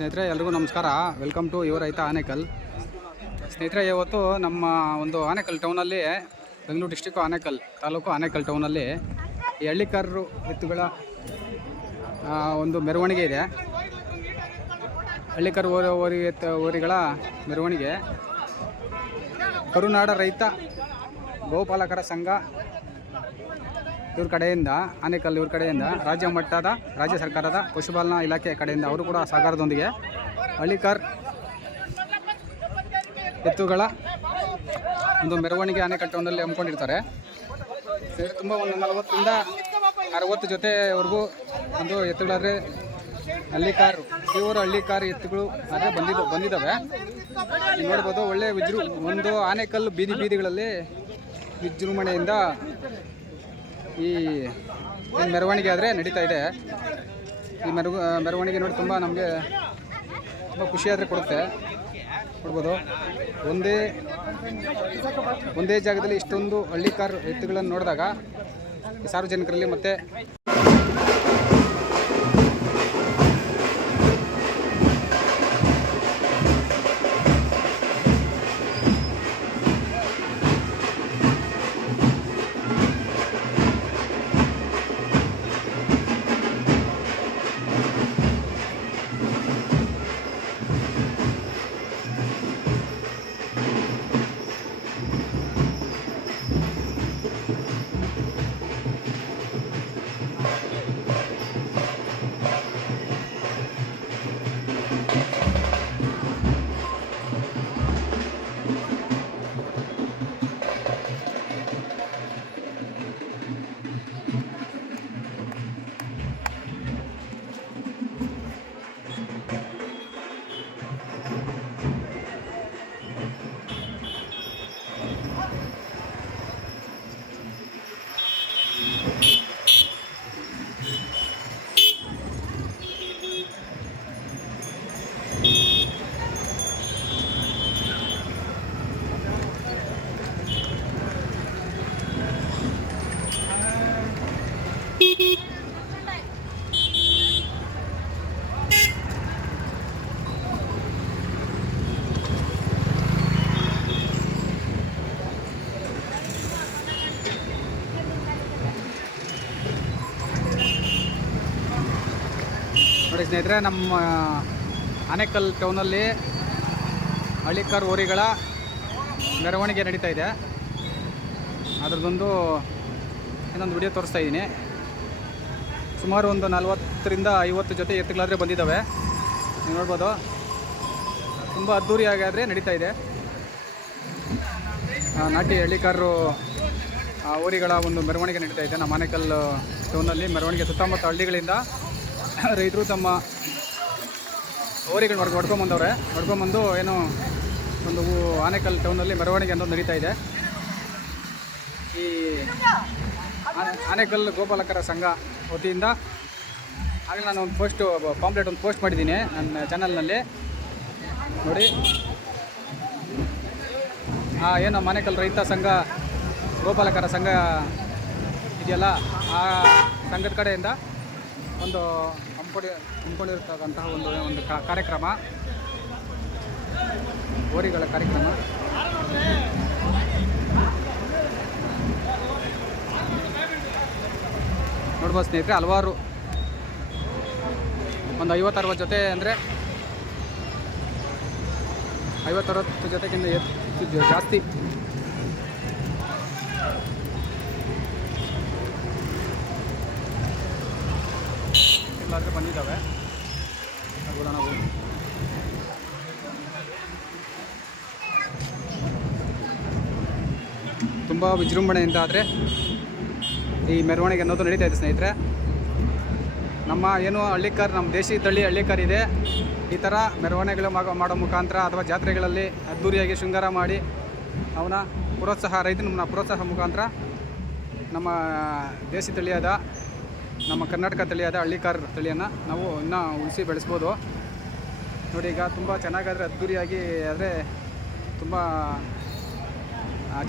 ಸ್ನೇಹಿತರೆ, ಎಲ್ರಿಗೂ ನಮಸ್ಕಾರ. ವೆಲ್ಕಮ್ ಟು ಯುವ ರೈತ ಆನೇಕಲ್. ಸ್ನೇಹಿತರೆ, ಇವತ್ತು ನಮ್ಮ ಒಂದು ಆನೇಕಲ್ ಟೌನಲ್ಲಿ ಬೆಂಗಳೂರು ಡಿಸ್ಟಿಕ್ಕು ಆನೇಕಲ್, ತಾಲೂಕು ಆನೇಕಲ್ ಟೌನಲ್ಲಿ ಈ ಹಳ್ಳಿಕಾರರು ಎತ್ತುಗಳ ಒಂದು ಮೆರವಣಿಗೆ ಇದೆ. ಹಳ್ಳಿಕಾರು ಓರಿ ಓರಿ ಎತ್ತ ಓರಿಗಳ ಮೆರವಣಿಗೆ. ಕರುನಾಡ ರೈತ ಗೋಪಾಲಕರ ಸಂಘ ಇವ್ರ ಕಡೆಯಿಂದ, ಆನೇಕಲ್ ಇವ್ರ ಕಡೆಯಿಂದ, ರಾಜ್ಯ ಮಟ್ಟದ, ರಾಜ್ಯ ಸರ್ಕಾರದ ಪಶುಪಾಲನಾ ಇಲಾಖೆ ಕಡೆಯಿಂದ ಅವರು ಕೂಡ ಸಹಕಾರದೊಂದಿಗೆ ಹಳ್ಳಿಕಾರ್ ಎತ್ತುಗಳ ಒಂದು ಮೆರವಣಿಗೆ ಆನೆಕಟ್ಟುವಲ್ಲಿ ಹಮ್ಮಿಕೊಂಡಿರ್ತಾರೆ. ತುಂಬ ಒಂದು ನಲವತ್ತರಿಂದ ಅರವತ್ತು ಜೊತೆವರೆಗೂ ಒಂದು ಎತ್ತುಗಳಾದರೆ ಹಳ್ಳಿಕಾರ್ ಇವರು ಹಳ್ಳಿಕಾರ್ ಎತ್ತುಗಳು ಆದರೆ ಬಂದಿದ್ದು ಬಂದಿದ್ದಾವೆ. ನೋಡ್ಬೋದು ಒಳ್ಳೆ ವಿಜೃ ಒಂದು ಆನೆಕಲ್ಲು ಬೀದಿ ಬೀದಿಗಳಲ್ಲಿ ವಿಜೃಂಭಣೆಯಿಂದ ಈ ಮೆರವಣಿಗೆ ಆದರೆ ನಡೀತಾ ಇದೆ. ಈ ಮೆರವ ಮೆರವಣಿಗೆ ನೋಡಿ ತುಂಬ ನಮಗೆ ತುಂಬ ಖುಷಿಯಾದರೆ ಕೊಡುತ್ತೆ. ಕೊಡ್ಬೋದು. ಒಂದೇ ಒಂದೇ ಜಾಗದಲ್ಲಿ ಇಷ್ಟೊಂದು ಹಳ್ಳಿಕಾರ್ ಎತ್ತುಗಳನ್ನು ನೋಡಿದಾಗ ಸಾರ್ವಜನಿಕರಲ್ಲಿ ಮತ್ತೆ ಸ್ನೇಹಿತರೆ ನಮ್ಮ ಆನೇಕಲ್ ಟೌನಲ್ಲಿ ಹಳ್ಳಿಕಾರ್ ಓರಿಗಳ ಮೆರವಣಿಗೆ ನಡೀತಾ ಇದೆ. ಅದ್ರದ್ದೊಂದು ಇನ್ನೊಂದು ವಿಡಿಯೋ ತೋರಿಸ್ತಾ ಇದ್ದೀನಿ. ಸುಮಾರು ಒಂದು ನಲ್ವತ್ತರಿಂದ ಐವತ್ತು ಜೊತೆ ಎತ್ತುಗಳಾದರೆ ಬಂದಿದ್ದಾವೆ. ನೀವು ನೋಡ್ಬೋದು. ತುಂಬ ಅದ್ಧೂರಿಯಾಗಿ ಆದರೆ ನಡೀತಾ ಇದೆ. ನಾಟಿ ಹಳ್ಳಿಕಾರರು ಆ, ಓರಿಗಳ ಒಂದು ಮೆರವಣಿಗೆ ನಡೀತಾ ಇದೆ. ನಮ್ಮ ಆನೇಕಲ್ ಟೌನಲ್ಲಿ ಮೆರವಣಿಗೆ ಸುತ್ತಮುತ್ತ ಹಳ್ಳಿಗಳಿಂದ ರೈತರು ತಮ್ಮ ಓರಿಗಳು ಹೊಡ್ಕೊ ಹೊಡ್ಕೊಂಬಂದವ್ರೆ ಹೊಡ್ಕೊಂಬಂದು ಏನು ಒಂದು ಆನೆಕಲ್ ಟೌನಲ್ಲಿ ಮೆರವಣಿಗೆ ಅಂತ ನಡೀತಾ ಇದೆ. ಈ ಆನೆ- ಆನೇಕಲ್ ಗೋಪಾಲಕರ ಸಂಘ ವತಿಯಿಂದ ಆಗಲೇ ನಾನು ಒಂದು ಪೋಸ್ಟು, ಪಾಂಪ್ಲೆಟ್ ಒಂದು ಪೋಸ್ಟ್ ಮಾಡಿದ್ದೀನಿ ನನ್ನ ಚಾನಲ್ನಲ್ಲಿ. ನೋಡಿ. ಆ, ಏನು ಆನೇಕಲ್ ರೈತ ಸಂಘ, ಗೋಪಾಲಕರ ಸಂಘ ಇದೆಯಲ್ಲ? ಆ ಸಂಘದ ಕಡೆಯಿಂದ ಒಂದು ಹಮ್ಮಿಕೊಡಿ ಹಮ್ಮಿಕೊಂಡಿರ್ತಕ್ಕಂತಹ ಒಂದು ಒಂದು ಕಾರ್ಯಕ್ರಮ. ಗೋರಿಗಳ ಕಾರ್ಯಕ್ರಮ. ನೋಡ್ಬೋದು ಸ್ನೇಹಿತರೆ, ಹಲವಾರು ಒಂದು ಐವತ್ತರವತ್ತು ಜೊತೆ ಅಂದರೆ ಐವತ್ತರವತ್ತು ಜೊತೆಗಿಂತ ಜಾಸ್ತಿ ಎಲ್ಲಾದರೂ ಬಂದಿದ್ದಾವೆ. ತುಂಬ ವಿಜೃಂಭಣೆಯಿಂದ ಆದರೆ ಈ ಮೆರವಣಿಗೆ ಅನ್ನೋದು ನಡೀತಾ ಇದೆ ಸ್ನೇಹಿತರೆ. ನಮ್ಮ ಏನು ಹಳ್ಳಿಕಾರ್, ನಮ್ಮ ದೇಶಿ ತಳ್ಳಿ ಹಳ್ಳಿಕಾರ್ ಇದೆ. ಈ ಥರ ಮೆರವಣಿಗೆಗಳು ಮಾಡೋ ಮುಖಾಂತರ ಅಥವಾ ಜಾತ್ರೆಗಳಲ್ಲಿ ಅದ್ಧೂರಿಯಾಗಿ ಶೃಂಗಾರ ಮಾಡಿ ಅವನ ಪ್ರೋತ್ಸಾಹ ರೈತನ ಪ್ರೋತ್ಸಾಹ ಮುಖಾಂತರ ನಮ್ಮ ದೇಶಿ ತಳಿಯಾದ ನಮ್ಮ ಕರ್ನಾಟಕ ತಳಿಯಾದ ಹಳ್ಳಿಕಾರ್ ತಳಿಯನ್ನು ನಾವು ಇನ್ನೂ ಉಳಿಸಿ ಬೆಳೆಸ್ಬೋದು. ನೋಡಿ ಈಗ ತುಂಬ ಚೆನ್ನಾಗಾದರೆ ಅದ್ದೂರಿಯಾಗಿ ಆದರೆ ತುಂಬ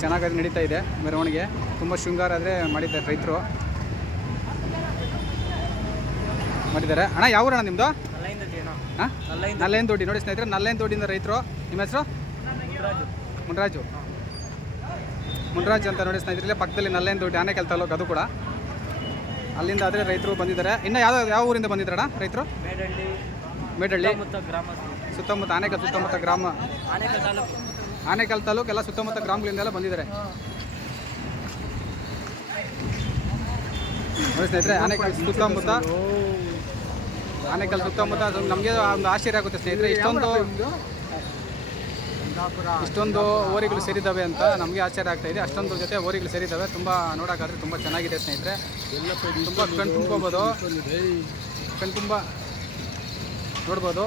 ಚೆನ್ನಾಗಾದ್ರೆ ಚೆನ್ನಾಗಿ ನಡೀತಾ ಇದೆ ಮೆರವಣಿಗೆ. ತುಂಬ ಶೃಂಗಾರ ಆದರೆ ಮಾಡಿದ್ದಾರೆ ರೈತರು. ಮಾಡಿದ್ದಾರೆ. ಅಣ್ಣ ಯಾವ ಊರಣ್ಣ ನಿಮ್ಮದು ನಲ್ಲೇನು ದೊಡ್ಡಿ ನೋಡಿ ಸ್ನೇಹಿತರೆ ನಲ್ಲೇನು ದೊಡ್ಡಿಂದ ರೈತರು. ನಿಮ್ಮ ಹೆಸರು? ಮುನ್ರಾಜು. ಮುನ್ರಾಜ್. ಅಂತ ನೋಡಿ ಸ್ನೇಹಿತರೆ ಪಕ್ಕದಲ್ಲಿ ನಲ್ಲೇನು ದೊಡ್ಡಿ ಆನೆ ತಾಲೂಕು ಅದು ಕೂಡ. ಅಲ್ಲಿಂದ ಆದರೆ ರೈತರು ಬಂದಿದ್ದಾರೆ. ಇನ್ನು ಯಾವ ಯಾವ ಊರಿಂದ ಬಂದಿದ್ದಾರಣ ರೈತರು? ಮೇಡಳ್ಳಿ. ಮೇಡಳ್ಳಿ. ಸುತ್ತಮುತ್ತ ಗ್ರಾಮ ಸುತ್ತಮುತ್ತ ಆನೆಕಲ್ ಸುತ್ತಮುತ್ತ ಗ್ರಾಮ. ಆನೇಕಲ್ ತಾಲೂಕು. ಎಲ್ಲ ಸುತ್ತಮುತ್ತ ಗ್ರಾಮಗಳಿಂದೆಲ್ಲ ಬಂದಿದ್ದಾರೆ. ಸ್ನೇಹಿತರೆ ಆನೇಕಲ್ ಸುತ್ತಮುತ್ತ. ಆನೇಕಲ್ ಸುತ್ತಮುತ್ತ ಅದು ನಮಗೆ ಒಂದು ಆಶ್ಚರ್ಯ ಆಗುತ್ತೆ ಸ್ನೇಹಿತರೆ. ಇಷ್ಟೊಂದು ಇಷ್ಟೊಂದು ಓರಿಗಳು ಸೇರಿದ್ದಾವೆ ಅಂತ ನಮಗೆ ಆಶ್ಚರ್ಯ ಆಗ್ತಾ ಇದೆ. ಅಷ್ಟೊಂದು ಜೊತೆ ಓರಿಗಳು ಸೇರಿದ್ದಾವೆ. ತುಂಬ ನೋಡೋಕ್ಕಾದ್ರೆ ತುಂಬ ಚೆನ್ನಾಗಿದೆ ಸ್ನೇಹಿತರೆ. ತುಂಬ ಕಣ್ ತುಂಬ್ಕೋಬೋದು. ಕಣ್ ತುಂಬ ನೋಡ್ಬೋದು.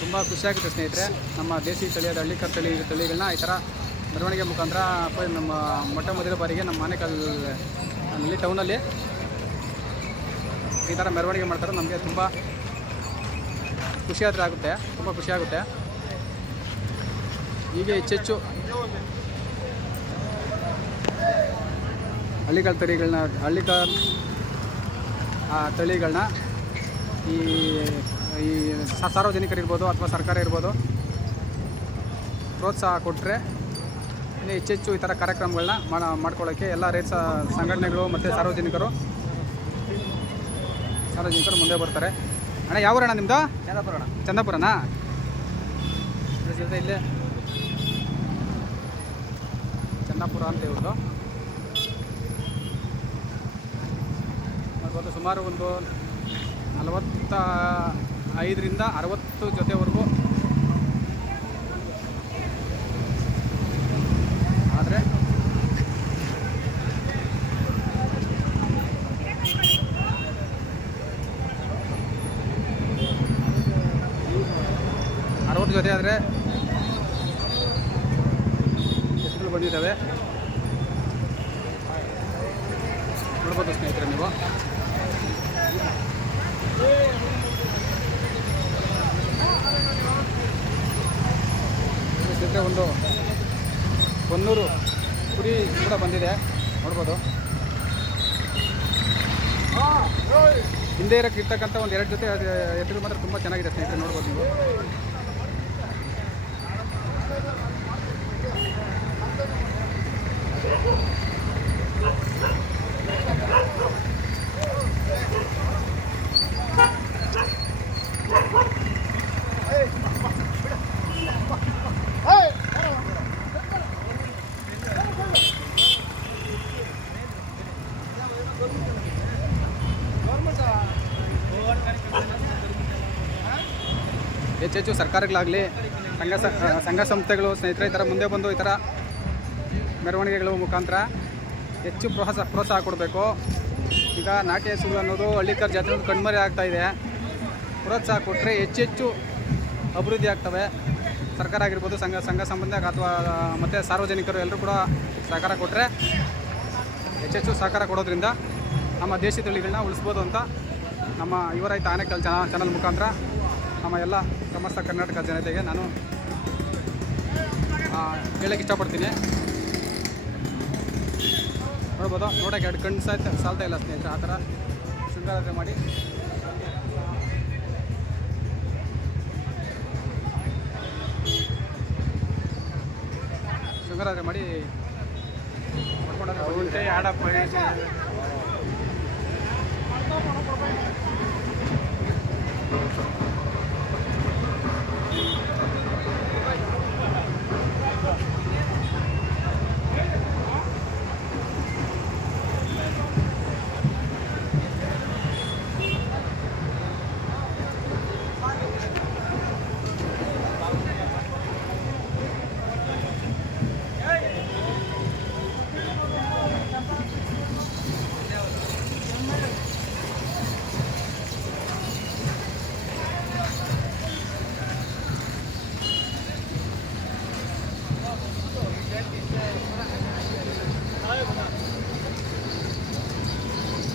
ತುಂಬ ಖುಷಿಯಾಗುತ್ತೆ ಸ್ನೇಹಿತರೆ. ನಮ್ಮ ದೇಸಿ ತಳಿಯಾದ ಹಳ್ಳಿಕರ್ ತಳಿ ತಳಿಗಳನ್ನ ಈ ಥರ ಮೆರವಣಿಗೆ ಮುಖಾಂತರ ನಮ್ಮ ಮೊಟ್ಟ ಮೊದಲ ಬಾರಿಗೆ ನಮ್ಮ ಆನೆಕಲ್ ಅಲ್ಲಿ ಟೌನಲ್ಲಿ ಈ ಥರ ಮೆರವಣಿಗೆ ಮಾಡ್ತಾರೆ. ನಮಗೆ ತುಂಬ ಖುಷಿ ಆದರೆ ಆಗುತ್ತೆ. ತುಂಬ ಖುಷಿಯಾಗುತ್ತೆ ಹೀಗೆ ಹೆಚ್ಚೆಚ್ಚು ಹಳ್ಳಿಕಾಲ್ ತಳಿಗಳನ್ನ ಹಳ್ಳಿಕಾಲ್ ಆ ತಳಿಗಳನ್ನ ಈ ಈ ಸಾರ್ವಜನಿಕರಿರ್ಬೋದು ಅಥವಾ ಸರ್ಕಾರ ಇರ್ಬೋದು ಪ್ರೋತ್ಸಾಹ ಕೊಟ್ಟರೆ ಇನ್ನು ಹೆಚ್ಚೆಚ್ಚು ಈ ಥರ ಕಾರ್ಯಕ್ರಮಗಳನ್ನ ಮಾಡ ಮಾಡ್ಕೊಳ್ಳೋಕ್ಕೆ ಎಲ್ಲ ರೈತ ಸಂಘಟನೆಗಳು ಮತ್ತು ಸಾರ್ವಜನಿಕರು ಸಾರ್ವಜನಿಕರು ಮುಂದೆ ಬರ್ತಾರೆ. ಅಣ್ಣ ಯಾವ ಊರಣ್ಣ ನಿಮ್ಮದು ಚಂದ್ರಪುರಣ ಚಂದಾಪುರನಾ? ಇಲ್ಲೇ. ಚಂದಾಪುರ ಅಂತ ಇವ್ರದ್ದು ನೋಡ್ಬೋದು ಸುಮಾರು ಒಂದು ನಲವತ್ತ ಐದರಿಂದ ಅರವತ್ತು ಜೊತೆವರೆಗೂ ಆದರೆ ಅರವತ್ತು ಜೊತೆ ಆದರೆ ಎತ್ತುಗಳು ಬಂದಿದ್ದಾವೆ ನೋಡ್ಬೋದು ಸ್ನೇಹಿತರೆ ನೀವು ಸ್ನೇಹಿತರೆ ಒಂದು ಕೊನ್ನೂರು ಕುರಿ ಕೂಡ ಬಂದಿದೆ. ನೋಡ್ಬೋದು. ಹಿಂದೆ ಇರಕ್ಕೆ ಇರ್ತಕ್ಕಂಥ ಒಂದು ಎರಡು ಜೊತೆ, ಅದು ಮಾತ್ರ ತುಂಬ ಚೆನ್ನಾಗಿದೆ ಸ್ನೇಹಿತರೆ, ನೋಡ್ಬೋದು ನೀವು. ಹೆಚ್ಚೆಚ್ಚು ಸರ್ಕಾರಗಳಾಗಲಿ, ಸಂಘ ಸಂಘ ಸಂಸ್ಥೆಗಳು, ಸ್ನೇಹಿತರೆ, ಈ ಥರ ಮುಂದೆ ಬಂದು ಈ ಥರ ಮೆರವಣಿಗೆಗಳ ಮುಖಾಂತರ ಹೆಚ್ಚು ಪ್ರೋತ್ಸಾಹ ಪ್ರೋತ್ಸಾಹ ಕೊಡಬೇಕು. ಈಗ ನಾಟಿ ಹಸುಗಳು ಅನ್ನೋದು ಹಳ್ಳಿಕರ್ ಜಾತ್ರೆ ಕಣ್ಮರೆ ಆಗ್ತಾ ಇದೆ. ಪ್ರೋತ್ಸಾಹ ಕೊಟ್ಟರೆ ಹೆಚ್ಚೆಚ್ಚು ಅಭಿವೃದ್ಧಿ ಆಗ್ತವೆ. ಸರ್ಕಾರ ಆಗಿರ್ಬೋದು, ಸಂಘ ಸಂಘ ಸಂಬಂಧ ಅಥವಾ ಮತ್ತು ಸಾರ್ವಜನಿಕರು ಎಲ್ಲರೂ ಕೂಡ ಸಹಕಾರ ಕೊಟ್ಟರೆ ಹೆಚ್ಚೆಚ್ಚು ಸಹಕಾರ ಕೊಡೋದ್ರಿಂದ ನಮ್ಮ ದೇಶಿ ತಳಿಗಳನ್ನ ಉಳಿಸ್ಬೋದು ಅಂತ ನಮ್ಮ ಯುವ ರೈತ ಆನೆಕಲ್ ಚಾನ ಚಾನಲ್ ಮುಖಾಂತರ ನಮ್ಮ ಎಲ್ಲ ಸಮಸ್ತ ಕರ್ನಾಟಕ ಜನತೆಗೆ ನಾನು ಹೇಳೋಕ್ಕೆ ಇಷ್ಟಪಡ್ತೀನಿ. ನೋಡ್ಬೋದು? ನೋಡೋಕ್ಕೆ ಎರಡು ಕಣ್ಣು ಸಾಯ್ತಾ, ಸಾಲ್ತಾ ಇಲ್ಲ ಸ್ನೇಹಿತರೆ, ಆ ಥರ ಶೃಂಗಾರತೆ ಮಾಡಿ. ಶೃಂಗಾರತೆ ಮಾಡಿ ಆಡಪ್ಪ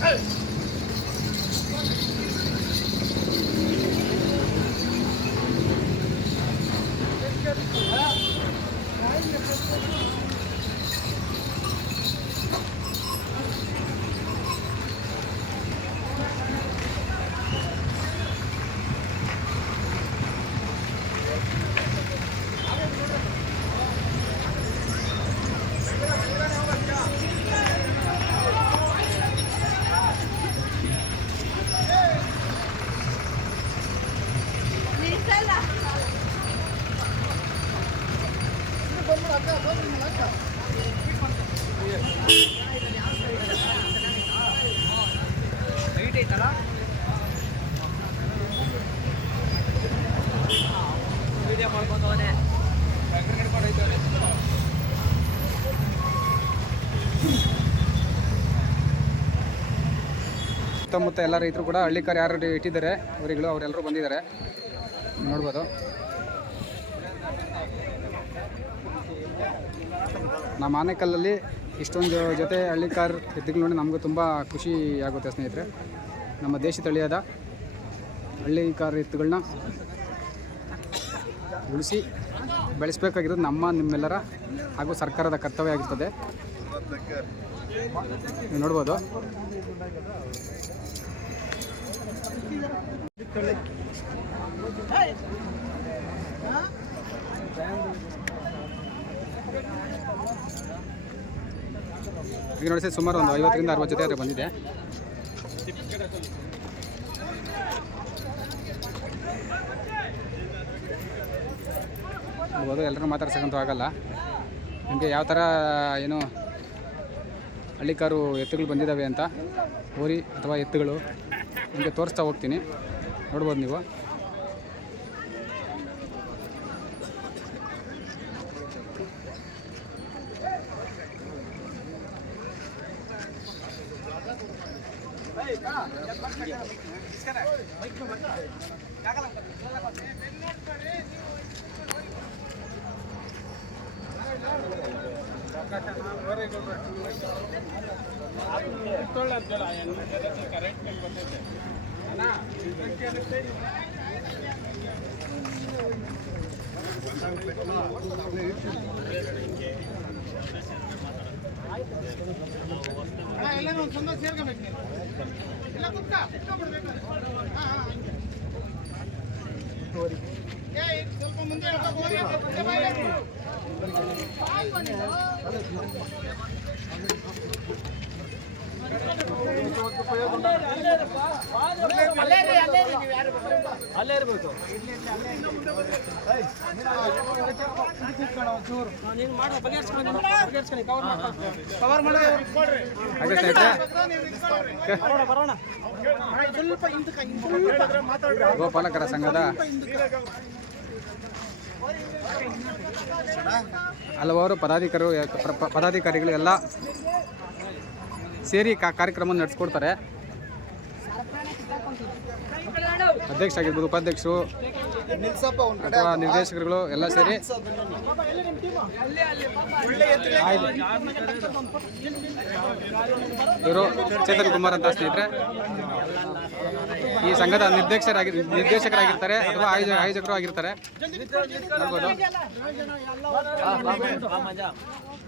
Hey! ಸುತ್ತಮುತ್ತ ಎಲ್ಲ ರೈತರು ಕೂಡ ಹಳ್ಳಿಕಾರ ಯಾರು ಇಟ್ಟಿದ್ದಾರೆ ಅವರಿಗಳು ಅವರೆಲ್ಲರೂ ಬಂದಿದ್ದಾರೆ. ನೋಡ್ಬೋದು. ನಮ್ಮ ಆನೆಕಲ್ಲಲ್ಲಿ ಇಷ್ಟೊಂದು ಜೊತೆ ಹಳ್ಳಿಕಾರ್ ಎತ್ತುಗಳು ನೋಡಿ ನಮಗೂ ತುಂಬ ಖುಷಿ ಆಗುತ್ತೆ ಸ್ನೇಹಿತರೆ. ನಮ್ಮ ದೇಶ ತಳಿಯಾದ ಹಳ್ಳಿಕಾರ್ ಎತ್ತುಗಳನ್ನ ಉಳಿಸಿ ಬೆಳೆಸಬೇಕಾಗಿರೋದು ನಮ್ಮ, ನಿಮ್ಮೆಲ್ಲರ ಹಾಗೂ ಸರ್ಕಾರದ ಕರ್ತವ್ಯ ಆಗಿರ್ತದೆ. ನೀವು ನೋಡ್ಬೋದು. ಈಗ ನೋಡಿ ಸರ್, ಸುಮಾರು ಒಂದು ಐವತ್ತರಿಂದ ಅರವತ್ತು ಜೊತೆ ಆದರೆ ಬಂದಿದೆ. ಹೌದು ಎಲ್ಲರೂ ಮಾತಾಡ್ಸಕ್ಕಂತೂ ಆಗಲ್ಲ. ನಿಮಗೆ ಯಾವ ಥರ ಏನು ಹಳ್ಳಿಕಾರು ಎತ್ತುಗಳು ಬಂದಿದ್ದಾವೆ ಅಂತ, ಹೋರಿ ಅಥವಾ ಎತ್ತುಗಳು ನಿಮಗೆ ತೋರಿಸ್ತಾ ಹೋಗ್ತೀನಿ. ನೋಡ್ಬೋದು ನೀವು. ಎಲ್ಲ ಒಂದು ಸಂದ ಸೇರ್ಕೋಬೇಕು ಇಲ್ಲ ಕುಕ್ಕ ಬಿಡ್ಬೇಕು ಸ್ನೇಹಿತರೆ ಗೋಪಾಲಕರ ಸಂಘದ ಹಲವಾರು ಪದಾಧಿಕಾರಿಗಳು ಪದಾಧಿಕಾರಿಗಳು ಎಲ್ಲ ಸೇರಿ ಕಾರ್ಯಕ್ರಮ ನಡೆಸ್ಕೊಡ್ತಾರೆ. ಅಧ್ಯಕ್ಷ ಆಗಿರ್ಬೋದು ಉಪಾಧ್ಯಕ್ಷರು ಅಥವಾ ನಿರ್ದೇಶಕರುಗಳು ಎಲ್ಲ ಸೇರಿ. ಇವರು ಚೇತನ್ ಕುಮಾರ್ ಅಂತ ಸ್ನೇಹಿತರೆ. ಈ ಸಂಘದ ನಿರ್ದೇಶಕರಾಗಿ ನಿರ್ದೇಶಕರಾಗಿರ್ತಾರೆ ಅಥವಾ ಆಯೋಜ ಆಯೋಜಕರು ಆಗಿರ್ತಾರೆ. ನೋಡ್ಬೋದು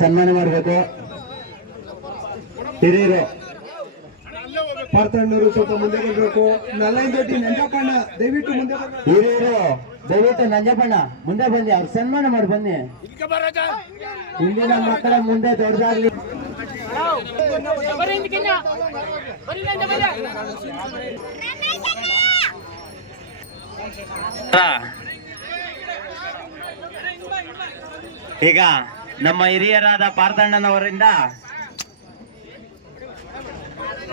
ಸನ್ಮಾನ ಮಾಡಬೇಕು? ಹಿರಿಯರು ಪಾರ್ತಣ್ಣವರು ಸ್ವಲ್ಪ ಮುಂದೆ ಬರಬೇಕು. ನಲ್ಲೈನ್ ದೊಡ್ಡಿ ನಂಜಪ್ಪಣ್ಣ ದಯವಿಟ್ಟು ಮುಂದೆ ಹಿರಿಯರು ದಯವಿಟ್ಟು ನಂಜಪ್ಪಣ್ಣ ಮುಂದೆ ಬನ್ನಿ ಅವ್ರಿಗೆ ಸನ್ಮಾನ ಮಾಡಿ ಬನ್ನಿ. ಇಂದಿನ ಮಕ್ಕಳ ಮುಂದೆ ದೊಡ್ಡದಾಗ್ಲಿ. ಈಗ ನಮ್ಮ ಹಿರಿಯರಾದ ಪಾರ್ಥಣ್ಣನವರಿಂದ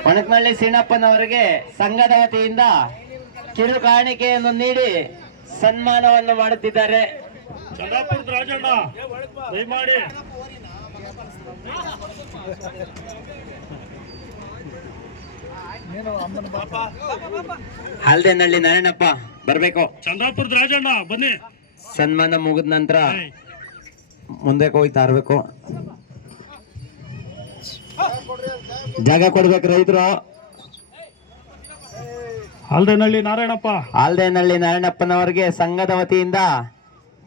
ಒಣಕನಹಳ್ಳಿ ಸೀನಪ್ಪನವರಿಗೆ ಸಂಘದ ವತಿಯಿಂದ ಕಿರು ಕಾಣಿಕೆಯನ್ನು ನೀಡಿ ಸನ್ಮಾನವನ್ನು ಮಾಡುತ್ತಿದ್ದಾರೆ. ರಾಜಣ್ಣ ದಯಮಾಡಿ. ಹಲ್ದೇನಹಳ್ಳಿ ನಾರಾಯಣಪ್ಪ ಬರ್ಬೇಕು. ಚಂದ್ರಾಪುರದ ರಾಜಣ್ಣ ಬನ್ನಿ. ಸನ್ಮಾನ ಮುಗಿದ ನಂತರ ಮುಂದೆ ಹೋಗಿ ತರಬೇಕು ಜಾಗ ಕೊಡ್ಬೇಕು ರೈತರು. ಹಲ್ದೇನಹಳ್ಳಿ ನಾರಾಯಣಪ್ಪ. ಆಲ್ದೇನಹಳ್ಳಿ ನಾರಾಯಣಪ್ಪನವರಿಗೆ ಸಂಘದ ವತಿಯಿಂದ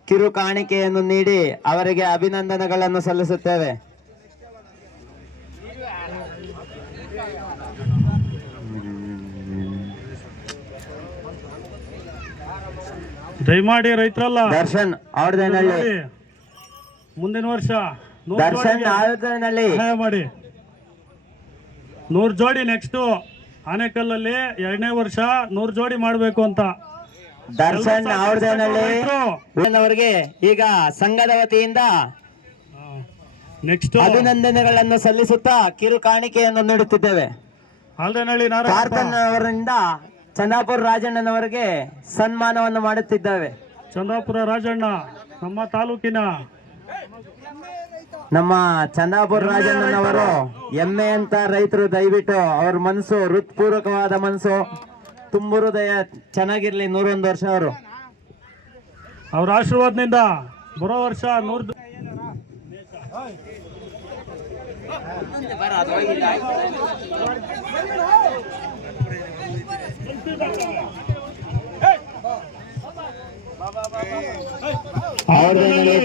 ಕಿರು ಕಾಣಿಕೆಯನ್ನು ನೀಡಿ ಅವರಿಗೆ ಅಭಿನಂದನೆಗಳನ್ನು ಸಲ್ಲಿಸುತ್ತೇವೆ. ದಯಮಾಡಿ ರೈತರಲ್ಲ. ದರ್ಶನ್ ಆಡ್ದೇನಹಳ್ಳಿ ಮುಂದಿನ ವರ್ಷ ನೂರ್ ದರ್ಶನ್ ಸಹಾಯ ಮಾಡಿ. ನೂರ್ ಜೋಡಿ ನೆಕ್ಸ್ಟ್ ಆನೆಕಲ್ಲಲ್ಲಿ ಎರಡನೇ ವರ್ಷ ನೂರ್ ಜೋಡಿ ಮಾಡ್ಬೇಕು ಅಂತ. ದರ್ಶನ್ ಅವರಿಗೆ ಈಗ ಸಂಘದ ವತಿಯಿಂದ ನೆಕ್ಸ್ಟ್ ಅಭಿನಂದನೆಗಳನ್ನು ಸಲ್ಲಿಸುತ್ತಾ ಕಿರು ಕಾಣಿಕೆಯನ್ನು ನೀಡುತ್ತಿದ್ದೇವೆ. ಅವರಿಂದ ಚಂದಾಪುರ ರಾಜಣ್ಣನವರಿಗೆ ಸನ್ಮಾನವನ್ನು ಮಾಡುತ್ತಿದ್ದೇವೆ. ಚಂದಾಪುರ ರಾಜಣ್ಣ ನಮ್ಮ ತಾಲೂಕಿನ ನಮ್ಮ ಚಂದಾಪುರ ರಾಜಣ್ಣನವರು ಎಮ್ಮೆ ಅಂತ ರೈತರು ದಯವಿಟ್ಟು ಅವ್ರ ಮನಸ್ಸು ಹೃತ್ಪೂರ್ವಕವಾದ ಮನಸ್ಸು. ತುಂಬು ಹೃದಯ ಚೆನ್ನಾಗಿರ್ಲಿ ನೂರೊಂದು ವರ್ಷ ಅವರು. ಅವ್ರ ಆಶೀರ್ವಾದದಿಂದ ಬರೋ ವರ್ಷ ನೂರ್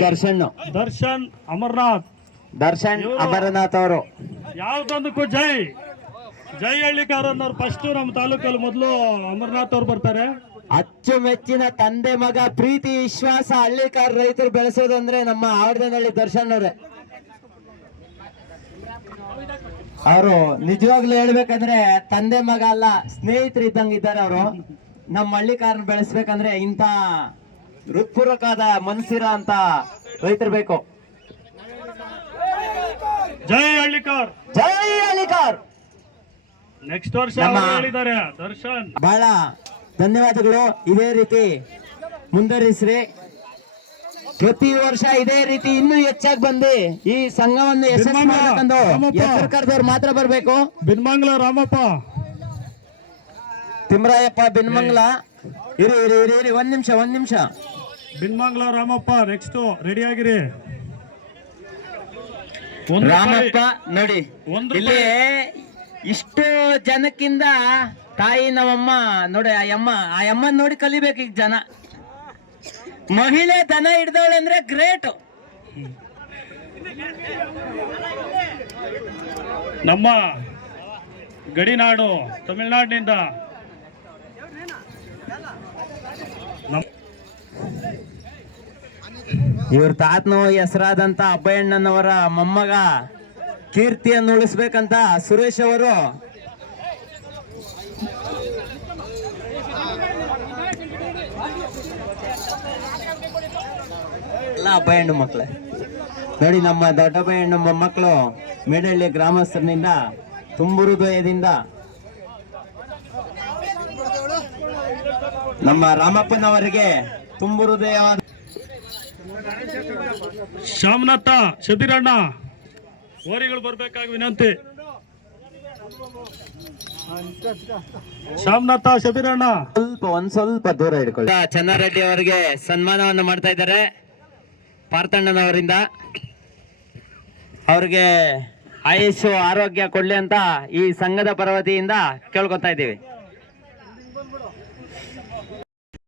ದರ್ಶನ್. ದರ್ಶನ್ ಅಮರನಾಥ್. ದರ್ಶನ್ ಅಮರನಾಥ್ ಅವರು. ಯಾವ್ದೊಂದಕ್ಕೂ ಜೈ. ಜೈ ಹಳ್ಳಿಕಾರ ಅನ್ನೋರು ಫಸ್ಟ್ ನಮ್ಮ ತಾಲೂಕಲ್ಲಿ ಮೊದಲು ಅಮರನಾಥ್ ಅವ್ರು ಬರ್ತಾರೆ. ಅಚ್ಚುಮೆಚ್ಚಿನ ತಂದೆ ಮಗ ಪ್ರೀತಿ ವಿಶ್ವಾಸ ಹಳ್ಳಿಕಾರ ರೈತರು ಬೆಳೆಸೋದಂದ್ರೆ ನಮ್ಮ ಆವರ್ದನಹಳ್ಳಿ ದರ್ಶನ್ ಅವರೇ. ಅವರು ನಿಜವಾಗ್ಲೂ ಹೇಳ್ಬೇಕಂದ್ರೆ ತಂದೆ ಮಗ ಅಲ್ಲ ಸ್ನೇಹಿತರು ಇದ್ದಂಗೆ ಇದ್ದಾರೆ ಅವರು. ನಮ್ಮ ಹಳ್ಳಿಕಾರನ್ನ ಬೆಳೆಸ್ಬೇಕಂದ್ರೆ ಇಂಥ ಹೃತ್ಪೂರ್ವಕವಾದ ಮನಸ್ಸಿರ ಅಂತ ರೈತರು ಬೇಕು ಜೈ ಹಳ್ಳಿಕಾರ್. ಜೈ ಹಳ್ಳಿಕಾರ್. ನೆಕ್ಸ್ಟ್ ವರ್ಷ ಹೇಳಿದ್ದಾರೆ ದರ್ಶನ್. ಬಹಳ ಧನ್ಯವಾದಗಳು. ಇದೇ ರೀತಿ ಮುಂದುವರಿಸ್ರಿ. ಪ್ರತಿ ವರ್ಷ ಇದೇ ರೀತಿ ಇನ್ನೂ ಹೆಚ್ಚಾಗಿ ಬಂದು ಈ ಸಂಘವನ್ನು ರಾಮಪ್ಪ. ಮಾತ್ರ ಬರಬೇಕು. ಬಿನ್ಮಂಗ್ಲ ರಾಮಪ್ಪ. ತಿಮ್ರಾಯಪ್ಪ ಬಿನ್ಮಂಗ್ಲ. ಇರಿ ಇರಿ ಇರಿ ಇರಿ ಒಂದ್ ನಿಮಿಷ ಒಂದ್ ನಿಮಿಷ. ಬಿನ್ಮಂಗ್ಲ ರಾಮಪ್ಪ ನೆಕ್ಸ್ಟ್ ರೆಡಿ ಆಗಿರಿ ರಾಮಪ್ಪ ನೋಡಿ. ಒಂದು ಇಲ್ಲಿ ಇಷ್ಟು ಜನಕ್ಕಿಂತ ತಾಯಿ ನಮ್ಮಮ್ಮ ನೋಡಿ ಆ ಅಮ್ಮ ಆ ಅಮ್ಮ ನೋಡಿ ಕಲಿಬೇಕು ಈಗ ಜನ. ಮಹಿಳೆ ದನ ಹಿಡ್ದವಳೆ ಅಂದ್ರೆ ಗ್ರೇಟ್ ನಮ್ಮ ಗಡಿನಾಡು ತಮಿಳುನಾಡಿನಿಂದ ಇವ್ರ ತಾತನ ಹೆಸರಾದಂತ ಅಬ್ಬಯ್ಯಣ್ಣನವರ ಮೊಮ್ಮಗ ಕೀರ್ತಿಯನ್ನು ಉಳಿಸ್ಬೇಕಂತ ಸುರೇಶ್ ಅವರು. ಎಲ್ಲ ಅಬ್ಬಯ್ಯಣ್ಣ ಮಕ್ಕಳೇ ನೋಡಿ ನಮ್ಮ ದೊಡ್ಡಬ್ಬಯ್ಯಣ್ಣ ಮೊಮ್ಮಕ್ಕಳು ಮೇಡಹಳ್ಳಿ ಗ್ರಾಮಸ್ಥರಿನಿಂದ ತುಂಬು ಹೃದಯದಿಂದ ನಮ್ಮ ರಾಮಪ್ಪನವರಿಗೆ ತುಂಬು ಹೃದಯವಾದ ಶ್ಯಾಮನಾಥ ಶಬೀರಣ್ಣ ಓರಿಗಳು ಬರ್ಬೇಕಾಗಿ ವಿನಂತಿ. ಶ್ಯಾಮನಾಥ ಶಬೀರಣ್ಣ ಸ್ವಲ್ಪ ಒಂದ್ ಸ್ವಲ್ಪ ದೂರ ಇಡ್ಕೊಳ್ಳಿ ಚನ್ನಾರೆಡ್ಡಿ ಅವರಿಗೆ ಸನ್ಮಾನವನ್ನು ಮಾಡ್ತಾ ಇದ್ದಾರೆ. ಪಾರ್ತಣ್ಣನವರಿಂದ ಅವ್ರಿಗೆ ಆಯುಷು ಆರೋಗ್ಯ ಕೊಡ್ಲಿ ಅಂತ ಈ ಸಂಘದ ಪರವತಿಯಿಂದ ಕೇಳ್ಕೊತಾ ಇದ್ದೀವಿ.